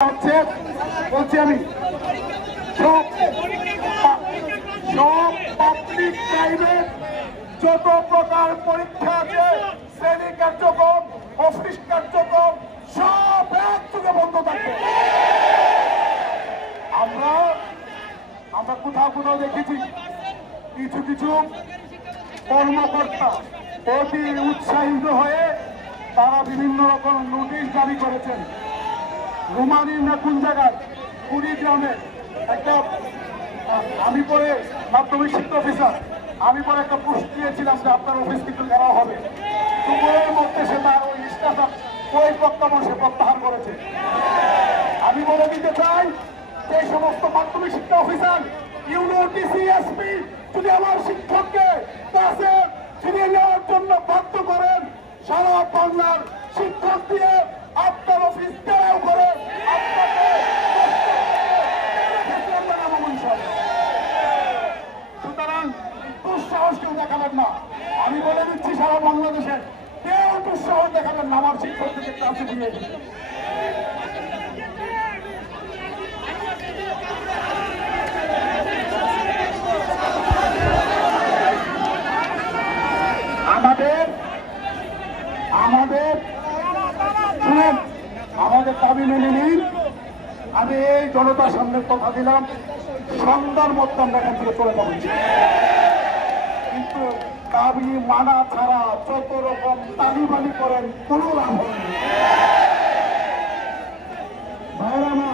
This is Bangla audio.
বলছি আমি সব পাবলিক প্রাইভেট যত প্রকার পরীক্ষা আছে, শ্রেণী কার্যক্রম, অফিস কার্যক্রম সব একযোগে বন্ধ থাকবে। আমরা কোথাও কোথাও দেখেছি কিছু কিছু কর্মকর্তা অতি উৎসাহিত হয়ে তারা বিভিন্ন রকম নোটিশ জারি করেছেন। রোমানির না কোন জায়গায় কুড়িগ্রামে একটা, আমি পরে মাধ্যমিক শিক্ষা অফিসার, আমি পরে একটা পোস্ট দিয়েছিলাম যে আপনার অফিস কিন্তু ঘেরাও হবে। দুপুরের মধ্যে সে তার ওই স্ট্যাটাস ওই প্রত্যাবর্তন সে প্রত্যাহার করেছে। আমি বলে দিতে চাই যে সমস্ত মাধ্যমিক শিক্ষা অফিসার ইউনিটি এসপি যদি আমার শিক্ষককে ক্লাসে ফিরিয়ে নেওয়ার জন্য বাধ্য করেন, সারা বাংলার শিক্ষক দিয়ে আপনার অফিস ঘেরাও করে আপনাকে সুতরাং দুঃসাহস কেউ দেখাবেন না। আমি বলে দিচ্ছি সারা বাংলাদেশে কেউ দুঃসাহস দেখাবেন না আমার শিক্ষকদেরকে ক্লাসে দিয়ে। আমাদের দাবি মেনে নিন। আমি এই জনতার সামনে কথা দিলাম সন্ধ্যার মধ্যে আমরা এখান থেকে চলে যাবো, কিন্তু দাবি মানা ছাড়া যত রকম তালিবানি করেন কোনো লাভ হবে না।